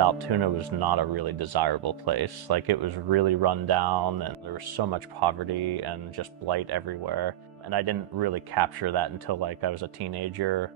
Altoona was not a really desirable place. Like, it was really run down and there was so much poverty and just blight everywhere. And I didn't really capture that until like I was a teenager.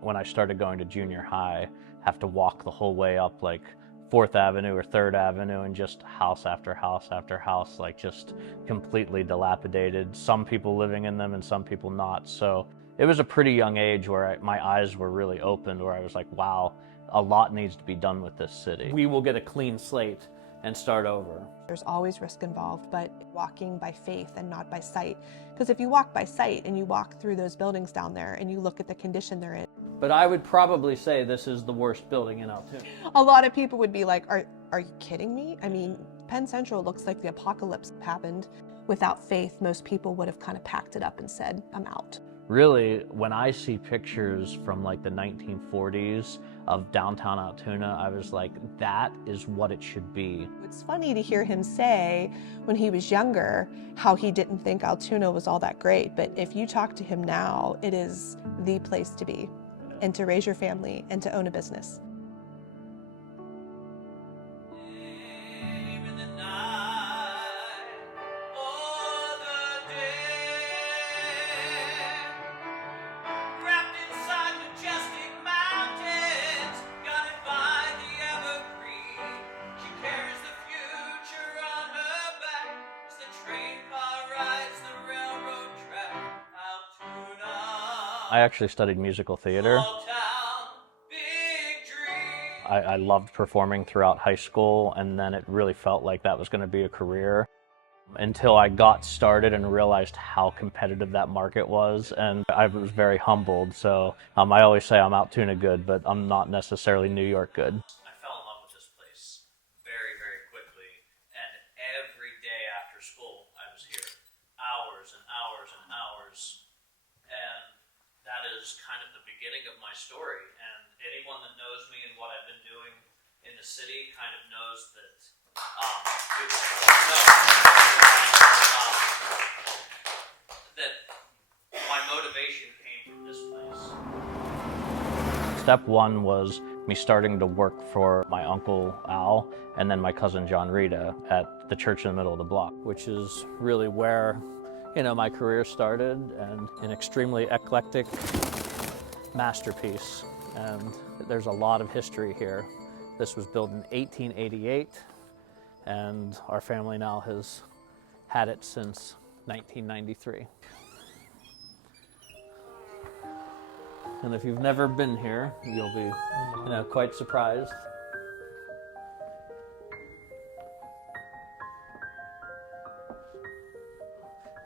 When I started going to junior high, have to walk the whole way up like 4th Avenue or 3rd Avenue and just house after house after house, like just completely dilapidated. Some people living in them and some people not. So it was a pretty young age where my eyes were really opened, where I was like, wow, a lot needs to be done with this city. We will get a clean slate and start over. There's always risk involved, but walking by faith and not by sight. Because if you walk by sight and you walk through those buildings down there and you look at the condition they're in. But I would probably say this is the worst building in Altoona. A lot of people would be like, are you kidding me? I mean, Penn Central looks like the apocalypse happened. Without faith, most people would have kind of packed it up and said, I'm out. Really, when I see pictures from like the 1940s of downtown Altoona, I was like, that is what it should be. It's funny to hear him say when he was younger how he didn't think Altoona was all that great, but if you talk to him now, it is the place to be and to raise your family and to own a business. I actually studied musical theater. I loved performing throughout high school, and then it really felt like that was going to be a career until I got started and realized how competitive that market was, and I was very humbled. So I always say I'm Altoona good, but I'm not necessarily New York good. I fell in love with this place very, very quickly, and every day after school I was here, hours and hours and hours, and that is kind of the beginning of my story. And anyone that knows me and what I've been doing in the city kind of knows that that my motivation came from this place. Step one was me starting to work for my uncle Al and then my cousin John Rita at the church in the middle of the block, which is really where, you know, my career started, and an extremely eclectic masterpiece. And there's a lot of history here. This was built in 1888, and our family now has had it since 1993. And if you've never been here, you'll be, quite surprised.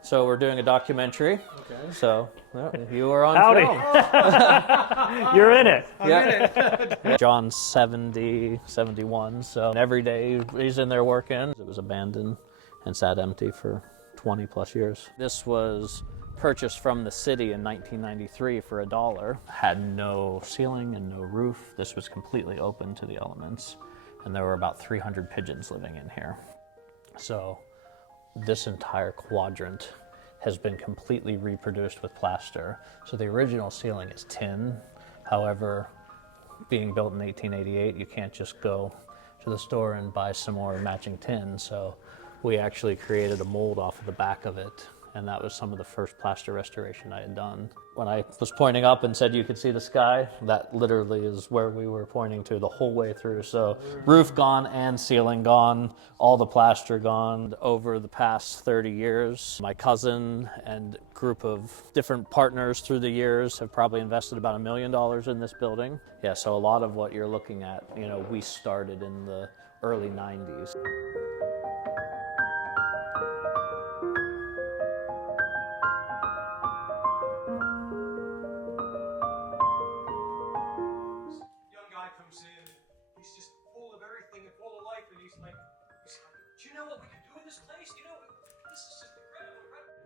So we're doing a documentary. Okay. So you are on film. You're in it. I'm in it. John's 70, 71, so every day he's in there working. It was abandoned and sat empty for 20 plus years. This was purchased from the city in 1993 for $1. Had no ceiling and no roof. This was completely open to the elements, and there were about 300 pigeons living in here. So this entire quadrant has been completely reproduced with plaster. So the original ceiling is tin. However, being built in 1888, you can't just go to the store and buy some more matching tin. So we actually created a mold off of the back of it, and that was some of the first plaster restoration I had done. When I was pointing up and said you could see the sky, that literally is where we were pointing to the whole way through. So roof gone and ceiling gone, all the plaster gone. Over the past 30 years, my cousin and group of different partners through the years have probably invested about $1 million in this building. Yeah, so a lot of what you're looking at, we started in the early 90s.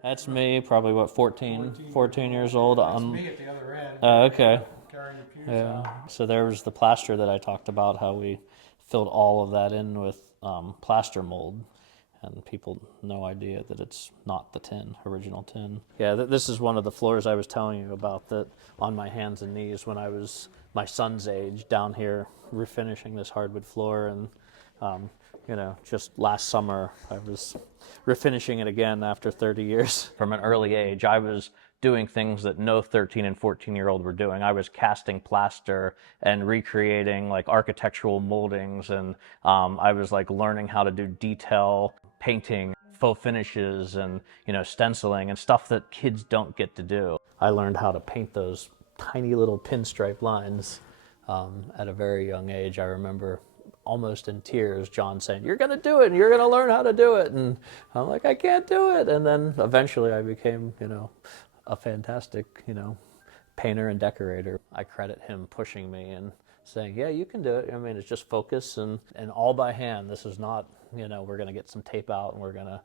That's me, probably 14 years old. That's me at the other end. Okay. Carrying the pews Yeah. out. So there was the plaster that I talked about, how we filled all of that in with plaster mold. and people no idea that it's not the tin, original tin. Yeah, this is one of the floors I was telling you about, that on my hands and knees when I was my son's age down here refinishing this hardwood floor. And just last summer I was refinishing it again after 30 years. From an early age, I was doing things that no 13 and 14-year-old were doing. I was casting plaster and recreating like architectural moldings, and I was like learning how to do detail painting, faux finishes, and stenciling and stuff that kids don't get to do. I learned how to paint those tiny little pinstripe lines at a very young age. I remember almost in tears John saying, "You're going to do it, and you're going to learn how to do it." And I'm like, "I can't do it." And then eventually I became a fantastic painter and decorator. I credit him pushing me and saying, "Yeah, you can do it." I mean, it's just focus and all by hand. This is not we're going to get some tape out and we're going to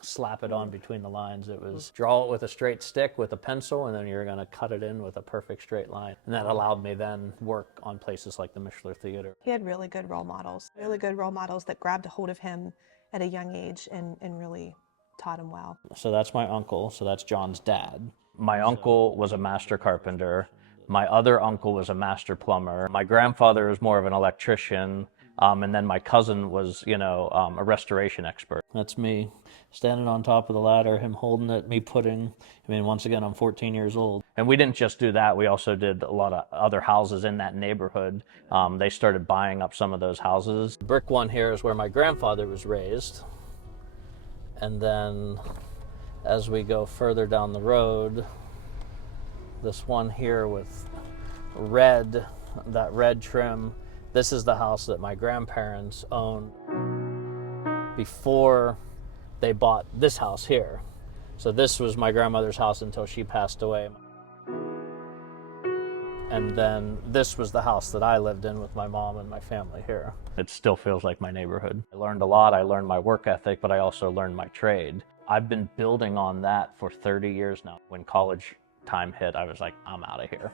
slap it on between the lines. It was draw it with a straight stick with a pencil, and then you're going to cut it in with a perfect straight line. And that allowed me then work on places like the Mishler Theater. He had really good role models that grabbed a hold of him at a young age and really taught him well. So that's my uncle. So that's John's dad. My uncle was a master carpenter. My other uncle was a master plumber. My grandfather was more of an electrician. And then my cousin was, a restoration expert. That's me standing on top of the ladder, him holding it, me putting, once again, I'm 14 years old. And we didn't just do that. We also did a lot of other houses in that neighborhood. They started buying up some of those houses. The brick one here is where my grandfather was raised. And then as we go further down the road, this one here with that red trim, this is the house that my grandparents owned before they bought this house here. So this was my grandmother's house until she passed away. And then this was the house that I lived in with my mom and my family here. It still feels like my neighborhood. I learned a lot. I learned my work ethic, but I also learned my trade. I've been building on that for 30 years now. When college time hit, I was like, I'm out of here.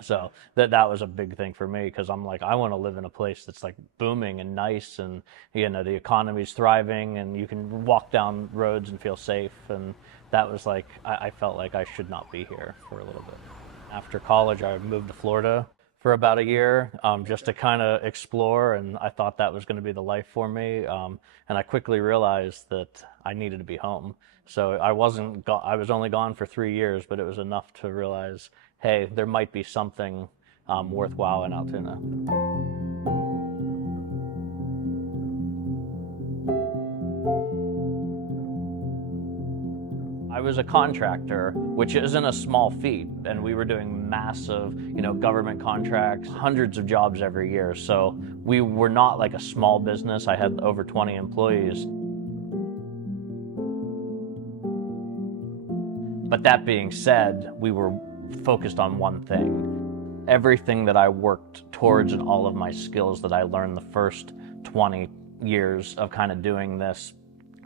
So that was a big thing for me, because I'm like, I want to live in a place that's like booming and nice, and the economy's thriving and you can walk down roads and feel safe. And that was like, I felt like I should not be here for a little bit. After college, I moved to Florida for about a year, just to kind of explore, and I thought that was going to be the life for me. And I quickly realized that I needed to be home. So I was only gone for 3 years, but it was enough to realize, hey, there might be something worthwhile in Altoona. I was a contractor, which isn't a small feat, and we were doing massive, government contracts, hundreds of jobs every year. So we were not like a small business. I had over 20 employees. But that being said, we were focused on one thing. Everything that I worked towards and all of my skills that I learned the first 20 years of kind of doing this,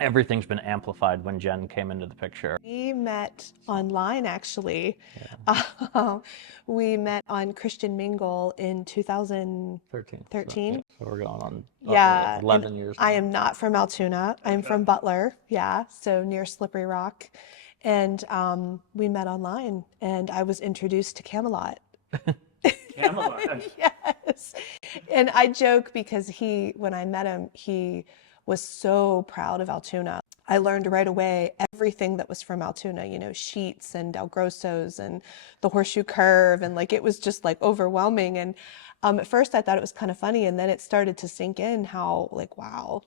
everything's been amplified when Jen came into the picture. We met online, actually. Yeah. We met on Christian Mingle in 2013. So we're going on 11 years. I am not from Altoona. I'm from Butler, so near Slippery Rock. And we met online, and I was introduced to Camelot. Camelot. Yes. And I joke because when I met him, he was so proud of Altoona. I learned right away everything that was from Altoona, Sheets and Del Grosso's and the Horseshoe Curve. And it was just overwhelming. And at first I thought it was kind of funny. And then it started to sink in how wow,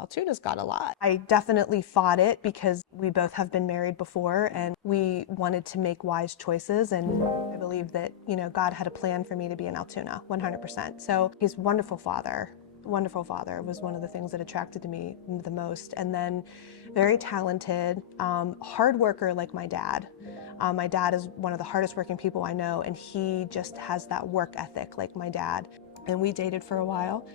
Altoona's got a lot. I definitely fought it because we both have been married before, and we wanted to make wise choices. And I believe that, God had a plan for me to be in Altoona, 100%. So he's a wonderful father was one of the things that attracted to me the most. And then very talented, hard worker like my dad. My dad is one of the hardest working people I know, and he just has that work ethic like my dad. And we dated for a while.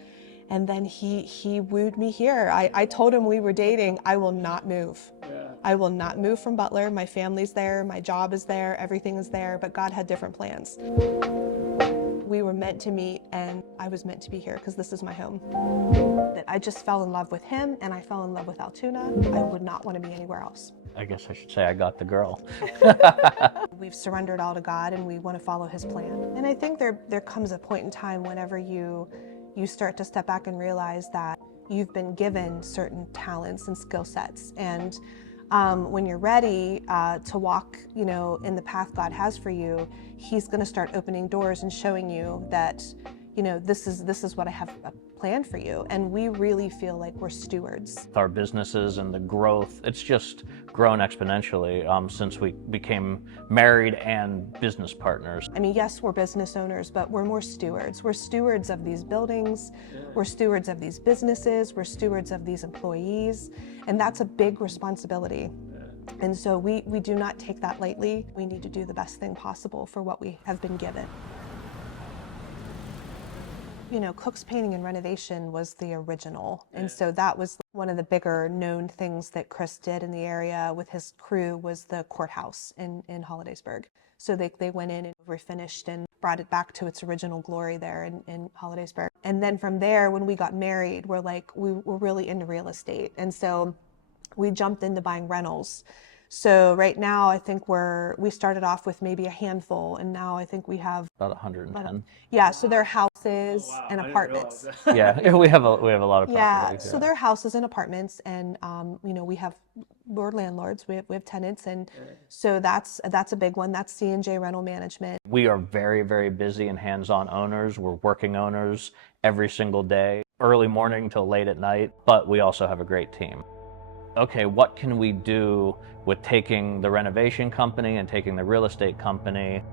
And then he wooed me here. I told him we were dating, I will not move. Yeah. I will not move from Butler. My family's there, my job is there, everything is there, but God had different plans. we were meant to meet, and I was meant to be here because this is my home. That I just fell in love with him, and I fell in love with Altoona. I would not want to be anywhere else. I guess I should say I got the girl. We've surrendered all to God, and we want to follow his plan. And I think there comes a point in time whenever you start to step back and realize that you've been given certain talents and skill sets, and when you're ready to walk, in the path God has for you, he's going to start opening doors and showing you that, this is what I have planned for you. And we really feel like we're stewards. Our businesses and the growth, it's just grown exponentially since we became married and business partners. I mean, yes, we're business owners, but we're more stewards. We're stewards of these buildings. We're stewards of these businesses. We're stewards of these employees. And that's a big responsibility. And so we do not take that lightly. We need to do the best thing possible for what we have been given. Cook's Painting and Renovation was the original. And so that was one of the bigger known things that Chris did in the area with his crew was the courthouse in Hollidaysburg. So they went in and refinished and brought it back to its original glory there in Hollidaysburg. And then from there, when we got married, we were really into real estate. And so we jumped into buying rentals. So right now, I think we started off with maybe a handful, and now I think we have About 110. Yeah, so they're houses and apartments. Yeah, we have a lot of property. Yeah, so they're houses and apartments, and we're landlords. We have tenants, and so that's a big one. That's C&J Rental Management. We are very, very busy and hands-on owners. We're working owners every single day, early morning till late at night, but we also have a great team. Okay, what can we do with taking the renovation company and taking the real estate company?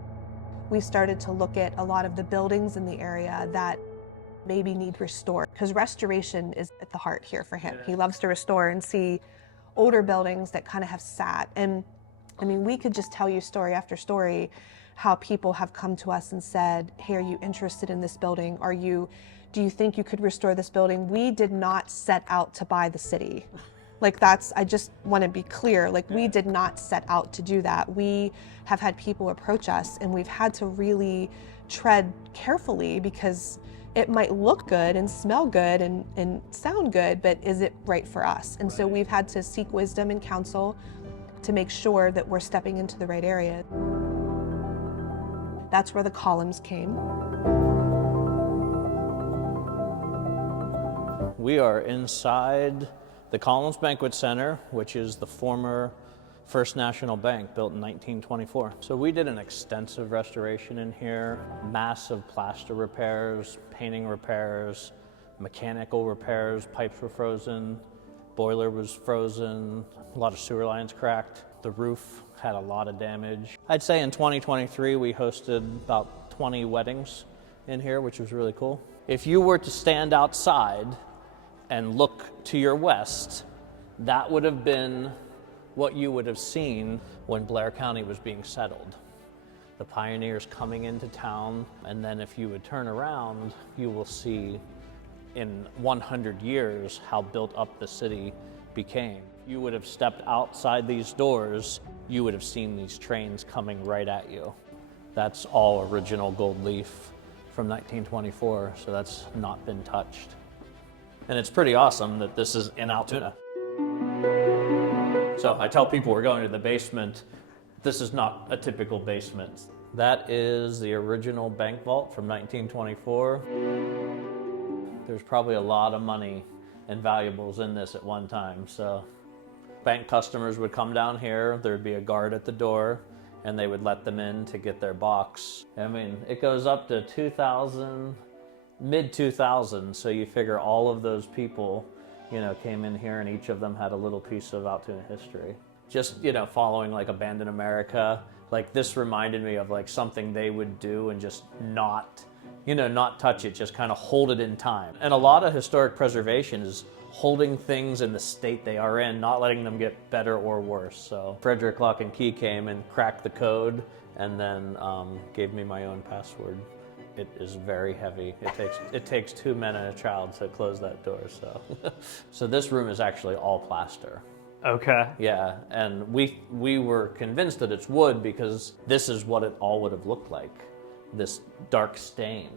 We started to look at a lot of the buildings in the area that maybe need restored, because restoration is at the heart here for him. He loves to restore and see older buildings that kind of have sat. And I mean, we could just tell you story after story how people have come to us and said, hey, are you interested in this building? Do you think you could restore this building? We did not set out to buy the city. I just want to be clear, we did not set out to do that. We have had people approach us, and we've had to really tread carefully because it might look good and smell good and sound good, but is it right for us? And so we've had to seek wisdom and counsel to make sure that we're stepping into the right area. That's where the columns came. We are inside the Columns Banquet Center, which is the former First National Bank, built in 1924. So we did an extensive restoration in here, massive plaster repairs, painting repairs, mechanical repairs, pipes were frozen, boiler was frozen, a lot of sewer lines cracked. The roof had a lot of damage. I'd say in 2023, we hosted about 20 weddings in here, which was really cool. If you were to stand outside and look to your west, that would have been what you would have seen when Blair County was being settled. The pioneers coming into town, and then if you would turn around, you will see in 100 years how built up the city became. You would have stepped outside these doors, you would have seen these trains coming right at you. That's all original gold leaf from 1924, so that's not been touched. And it's pretty awesome that this is in Altoona. So I tell people we're going to the basement. This is not a typical basement. That is the original bank vault from 1924. There's probably a lot of money and valuables in this at one time. So bank customers would come down here, there'd be a guard at the door, and they would let them in to get their box. I mean, it goes up to 2000, mid-2000s, so you figure all of those people, came in here and each of them had a little piece of Altoona history. Just, following like Abandon America, this reminded me of something they would do and just not touch it, just kind of hold it in time. And a lot of historic preservation is holding things in the state they are in, not letting them get better or worse. So Frederick Lock and Key came and cracked the code and then gave me my own password. It is very heavy. It takes 2 men and a child to close that door. So this room is actually all plaster. Okay. Yeah, and we were convinced that it's wood because this is what it all would have looked like. this dark stain.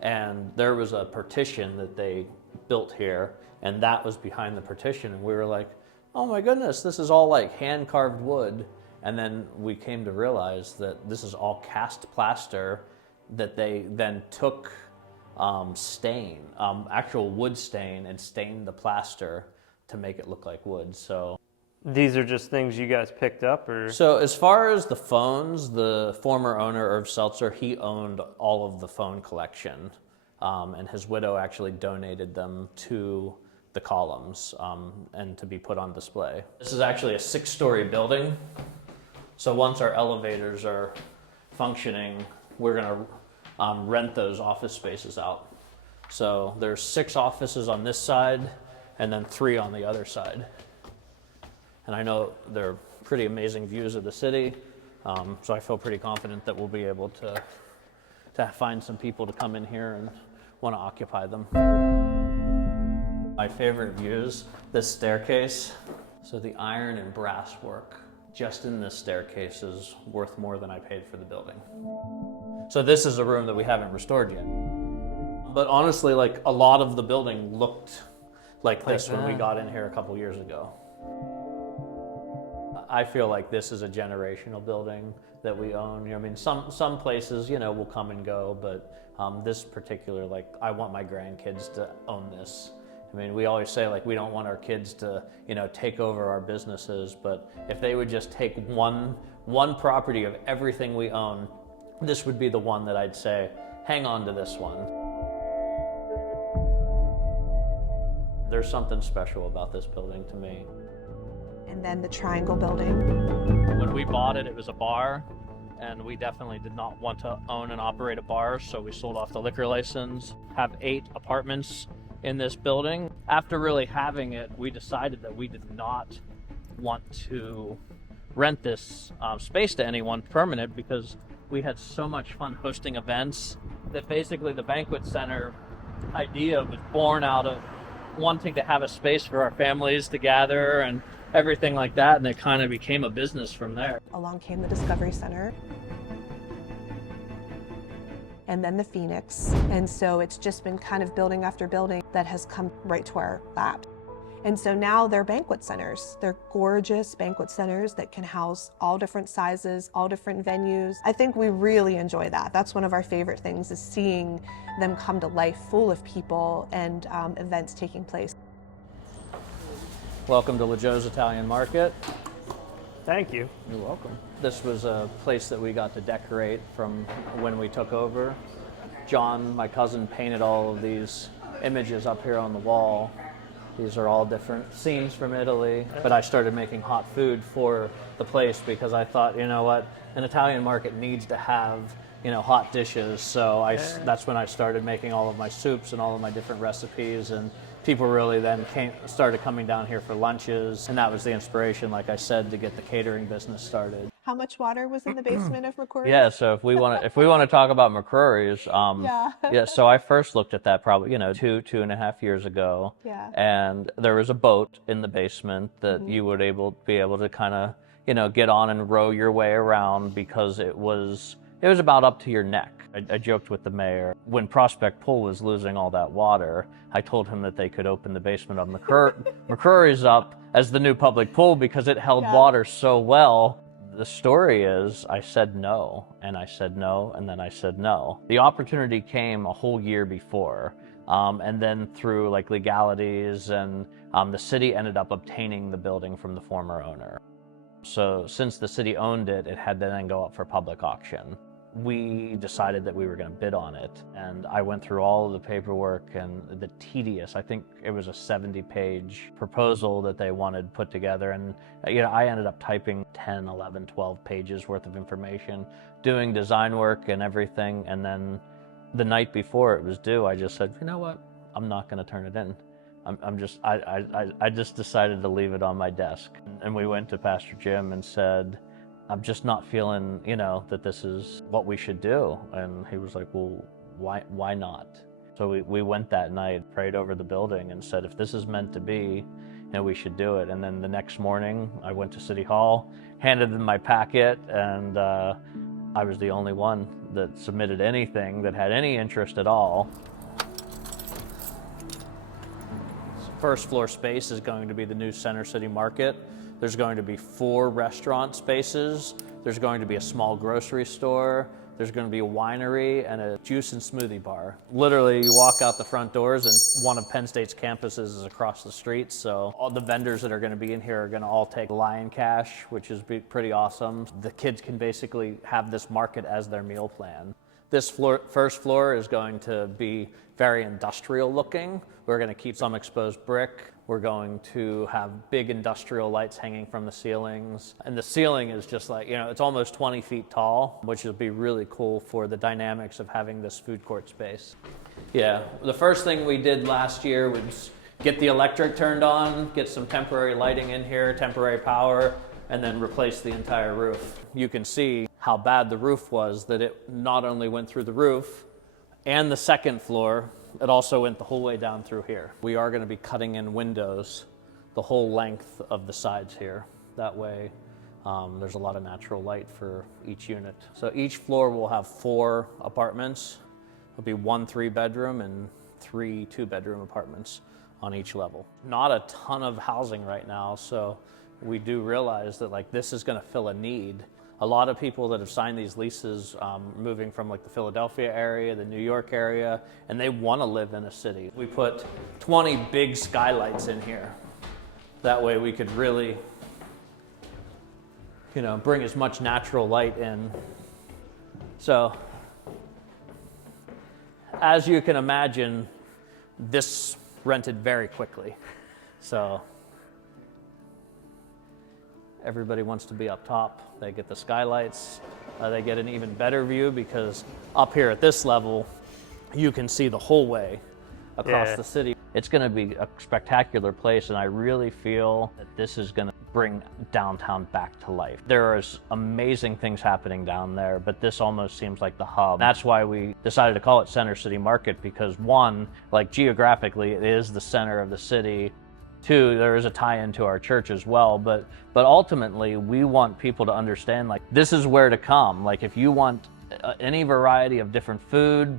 And there was a partition that they built here, and that was behind the partition. And we were like, oh my goodness, this is all like hand carved wood. And then we came to realize that this is all cast plaster that they then took stain, actual wood stain, and stained the plaster to make it look like wood. So these are just things you guys picked up, or? So as far as the phones, the former owner, Irv Seltzer, he owned all of the phone collection, and his widow actually donated them to the columns and to be put on display. This is actually a 6-story building, so once our elevators are functioning, we're going to rent those office spaces out. So there's 6 offices on this side and then 3 on the other side. And I know they're pretty amazing views of the city, so I feel pretty confident that we'll be able to find some people to come in here and want to occupy them. My favorite views, this staircase. So the iron and brass work just in this staircase is worth more than I paid for the building. So this is a room that we haven't restored yet. But honestly, like a lot of the building looked like this when we got in here a couple years ago. I feel like this is a generational building that we own. I mean, some places, will come and go, but this particular, like, I want my grandkids to own this. I mean, we always say, like, we don't want our kids to, take over our businesses, but if they would just take one property of everything we own, this would be the one that I'd say, hang on to this one. There's something special about this building to me. And then the Triangle building. When we bought it, it was a bar, and we definitely did not want to own and operate a bar, so we sold off the liquor license. Have 8 apartments in this building. After really having it, we decided that we did not want to rent this space to anyone permanent, because we had so much fun hosting events that basically the banquet center idea was born out of wanting to have a space for our families to gather and everything like that, and it kind of became a business from there. Along came the Discovery Center. And then the Phoenix. And so it's just been kind of building after building that has come right to our lap. And so now they're banquet centers. They're gorgeous banquet centers that can house all different sizes, all different venues. I think we really enjoy that. That's one of our favorite things, is seeing them come to life full of people and events taking place. Welcome to LaJoe's Italian Market. Thank you. You're welcome. This was a place that we got to decorate from when we took over. John, my cousin, painted all of these images up here on the wall. These are all different scenes from Italy. But I started making hot food for the place because I thought, you know what, an Italian market needs to have, hot dishes. So that's when I started making all of my soups and all of my different recipes, and people really then started coming down here for lunches, and that was the inspiration, like I said, to get the catering business started. How much water was in the basement of McCrory's? Yeah, so if we want to talk about McCrory's, so I first looked at that probably 2.5 years ago. Yeah. And there was a boat in the basement that you would be able to kind of get on and row your way around, because it was about up to your neck. I joked with the mayor, when Prospect Pool was losing all that water, I told him that they could open the basement of McCrory's up as the new public pool because it held water so well. The story is, I said no, and I said no, and then I said no. The opportunity came a whole year before, and then through legalities, and the city ended up obtaining the building from the former owner. So since the city owned it, it had to then go up for public auction. We decided that we were going to bid on it, and I went through all of the paperwork and the tedious, I think it was a 70-page proposal that they wanted put together, and I ended up typing 10, 11, 12 pages worth of information, doing design work and everything, and then the night before it was due, I just said, you know what, I'm not going to turn it in. I just decided to leave it on my desk. And we went to Pastor Jim and said, I'm just not feeling, that this is what we should do. And he was like, well, why not? So we went that night, prayed over the building, and said, if this is meant to be, we should do it. And then the next morning, I went to City Hall, handed them my packet, and I was the only one that submitted anything that had any interest at all. First floor space is going to be the new Center City Market. There's going to be 4 restaurant spaces. There's going to be a small grocery store. There's going to be a winery and a juice and smoothie bar. Literally, you walk out the front doors and one of Penn State's campuses is across the street. So all the vendors that are going to be in here are going to all take Lion Cash, which is pretty awesome. The kids can basically have this market as their meal plan. This first floor is going to be very industrial looking. We're going to keep some exposed brick. We're going to have big industrial lights hanging from the ceilings. And the ceiling is just like, it's almost 20 feet tall, which will be really cool for the dynamics of having this food court space. Yeah, the first thing we did last year was get the electric turned on, get some temporary lighting in here, temporary power, and then replace the entire roof. You can see how bad the roof was, that it not only went through the roof and the second floor, it also went the whole way down through here. We are going to be cutting in windows the whole length of the sides here. That way there's a lot of natural light for each unit. So each floor will have 4 apartments. There'll be 1 3-bedroom and 3 2-bedroom apartments on each level. Not a ton of housing right now, so we do realize that this is going to fill a need. A lot of people that have signed these leases moving from the Philadelphia area, the New York area, and they want to live in a city. We put 20 big skylights in here. That way we could really, bring as much natural light in. So, as you can imagine, this rented very quickly. So, everybody wants to be up top. They get the skylights. They get an even better view because up here at this level, you can see the whole way across the city. It's going to be a spectacular place, and I really feel that this is going to bring downtown back to life. There are amazing things happening down there, but this almost seems like the hub. That's why we decided to call it Center City Market, because 1, geographically, it is the center of the city. 2, there is a tie-in to our church as well, but ultimately we want people to understand this is where to come. If you want any variety of different food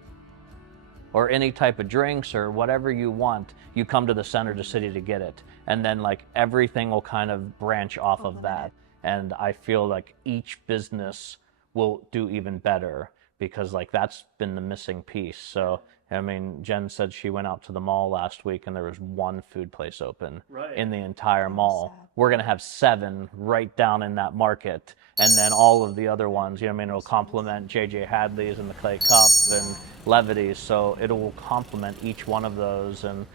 or any type of drinks or whatever you want, you come to the center of the city to get it. And then everything will kind of branch off of that. And I feel like each business will do even better because that's been the missing piece. So Jen said she went out to the mall last week and there was 1 food place open in the entire mall. We're going to have 7 right down in that market. And then all of the other ones, it'll complement J.J. Hadley's and the Clay Cup and Levity's. So it will complement each one of those. And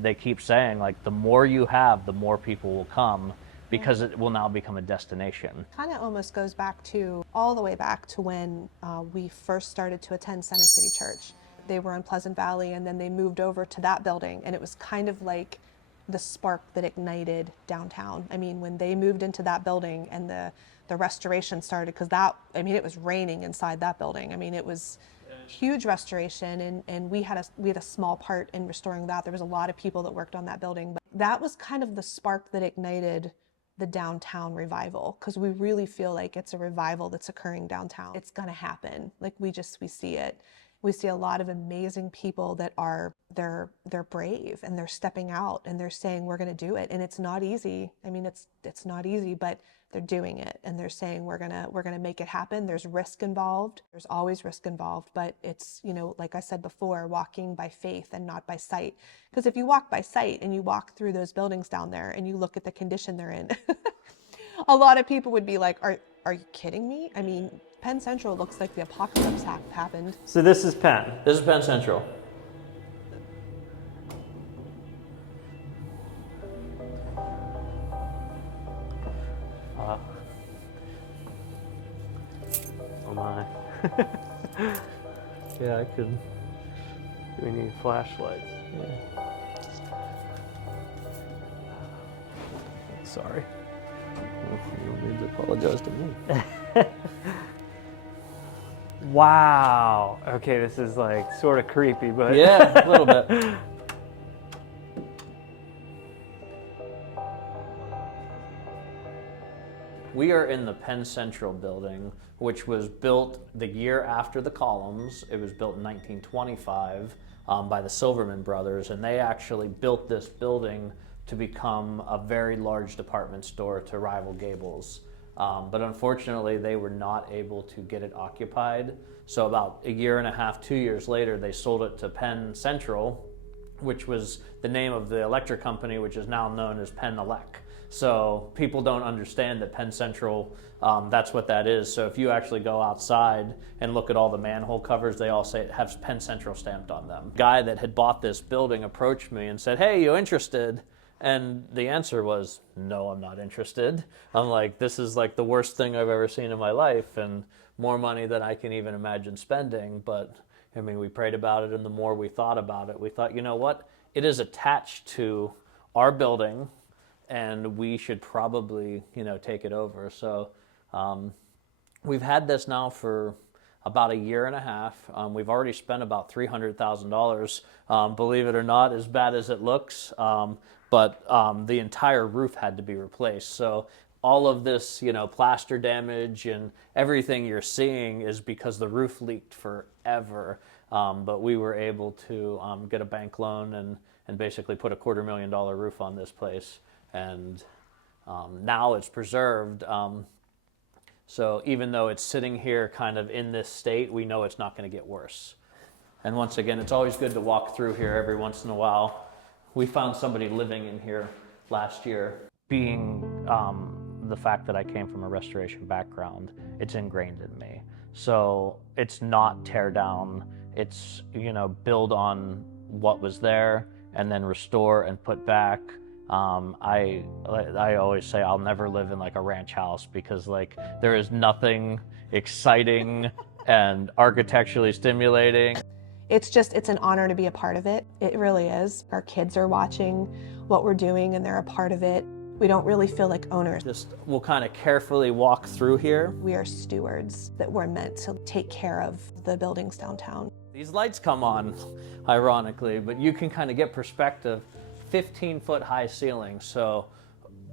they keep saying the more you have, the more people will come, because it will now become a destination. Kind of almost goes back to all the way back to when we first started to attend Center City Church. They were in Pleasant Valley and then they moved over to that building, and it was kind of like the spark that ignited downtown. When they moved into that building and the restoration started, because it was raining inside that building. It was huge restoration, and we had a small part in restoring that. There was a lot of people that worked on that building, but that was kind of the spark that ignited the downtown revival, because we really feel like it's a revival that's occurring downtown. It's gonna happen. We see it. We see a lot of amazing people that they're brave and they're stepping out and they're saying we're going to do it, and it's not easy. It's not easy, but they're doing it and they're saying we're gonna make it happen. There's risk involved. There's always risk involved, but it's like I said before, walking by faith and not by sight. Because if you walk by sight and you walk through those buildings down there and you look at the condition they're in, a lot of people would be like, "Are you kidding me?" Penn Central looks like the apocalypse happened. So this is Penn. This is Penn Central. Oh my. Yeah, I could. We need flashlights. Yeah. Sorry. You don't need to apologize to me. Wow. Okay, this is sort of creepy, but Yeah, a little bit. We are in the Penn Central building, which was built the year after the columns. It was built in 1925 by the Silverman brothers, and they actually built this building to become a very large department store to rival Gables. But unfortunately, they were not able to get it occupied. So about a year and a half, 2 years later, they sold it to Penn Central, which was the name of the electric company, which is now known as Penn Elec. So people don't understand that Penn Central, that's what that is. So if you actually go outside and look at all the manhole covers, they all say it has Penn Central stamped on them. The guy that had bought this building approached me and said, "Hey, you interested?" And the answer was, "No, I'm not interested." I'm like, this is like the worst thing I've ever seen in my life, and more money than I can even imagine spending. But I mean, we prayed about it, and the more we thought about it, we thought, you know what? It is attached to our building, and we should probably, take it over. So we've had this now for about a year and a half. We've already spent about $300,000, believe it or not, as bad as it looks. But the entire roof had to be replaced. So all of this, plaster damage and everything you're seeing is because the roof leaked forever. But we were able to get a bank loan and basically put a $250,000 roof on this place. And now it's preserved. So even though it's sitting here kind of in this state, we know it's not going to get worse. And once again, it's always good to walk through here every once in a while. We found somebody living in here last year. Being the fact that I came from a restoration background, it's ingrained in me. So it's not tear down. It's, build on what was there and then restore and put back. I always say I'll never live in like a ranch house because like there is nothing exciting and architecturally stimulating. It's an honor to be a part of it. It really is. Our kids are watching what we're doing and they're a part of it. We don't really feel like owners. We'll kind of carefully walk through here. We are stewards that we're meant to take care of the buildings downtown. These lights come on, ironically, but you can kind of get perspective. 15-foot high ceilings. So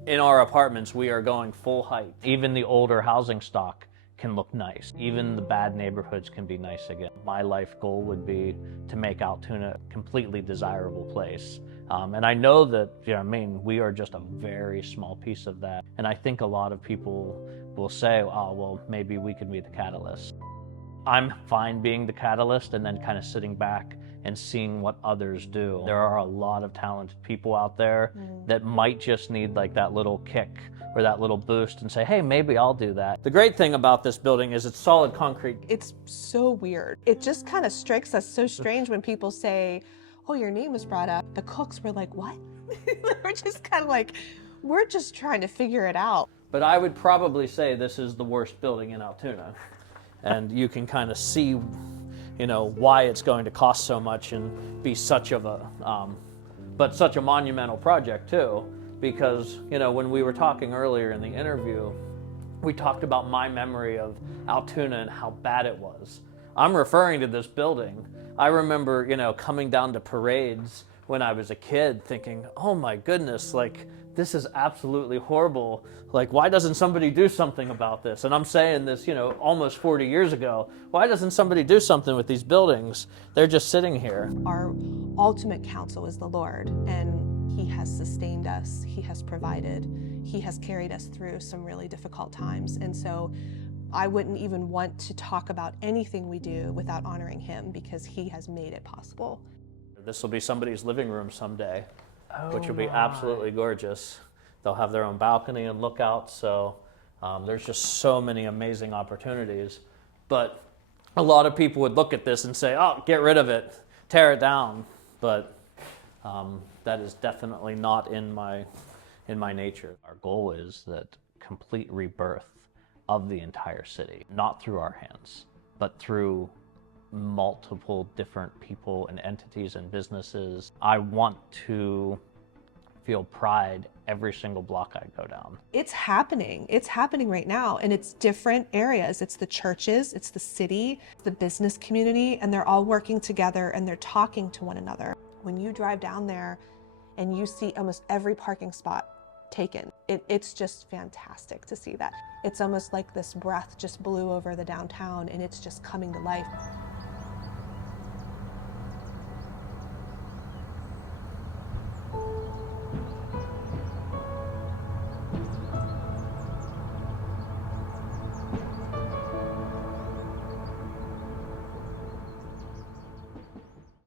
in our apartments, we are going full height. Even the older housing stock can look nice. Even the bad neighborhoods can be nice again. My life goal would be to make Altoona a completely desirable place. And I know that, we are just a very small piece of that. And I think a lot of people will say, oh, well, maybe we could be the catalyst. I'm fine being the catalyst and then kind of sitting back and seeing what others do. There are a lot of talented people out there that might just need like that little kick or that little boost and say, hey, maybe I'll do that. The great thing about this building is it's solid concrete. It's so weird. It just kind of strikes us so strange when people say, oh, your name was brought up. The cooks were like, what? We're just kind of like, we're just trying to figure it out. But I would probably say this is the worst building in Altoona. And you can kind of see why it's going to cost so much and be such a monumental project too, because when we were talking earlier in the interview, we talked about my memory of Altoona and how bad it was. I'm referring to this building. I remember coming down to parades when I was a kid thinking, oh my goodness, like this is absolutely horrible. Like, why doesn't somebody do something about this? And I'm saying this, almost 40 years ago. Why doesn't somebody do something with these buildings? They're just sitting here. Our ultimate counsel is the Lord, and He has sustained us. He has provided. He has carried us through some really difficult times. And so I wouldn't even want to talk about anything we do without honoring Him because He has made it possible. This will be somebody's living room someday. Which will be absolutely gorgeous. They'll have their own balcony and lookout, so there's just so many amazing opportunities. But a lot of people would look at this and say, oh, get rid of it, tear it down. But that is definitely not in my nature. Our goal is that complete rebirth of the entire city, not through our hands, but through multiple different people and entities and businesses. I want to feel pride every single block I go down. It's happening. It's happening right now, and it's different areas. It's the churches, it's the city, the business community, and they're all working together and they're talking to one another. When you drive down there and you see almost every parking spot taken. It's just fantastic to see that. It's almost like this breath just blew over the downtown and it's just coming to life.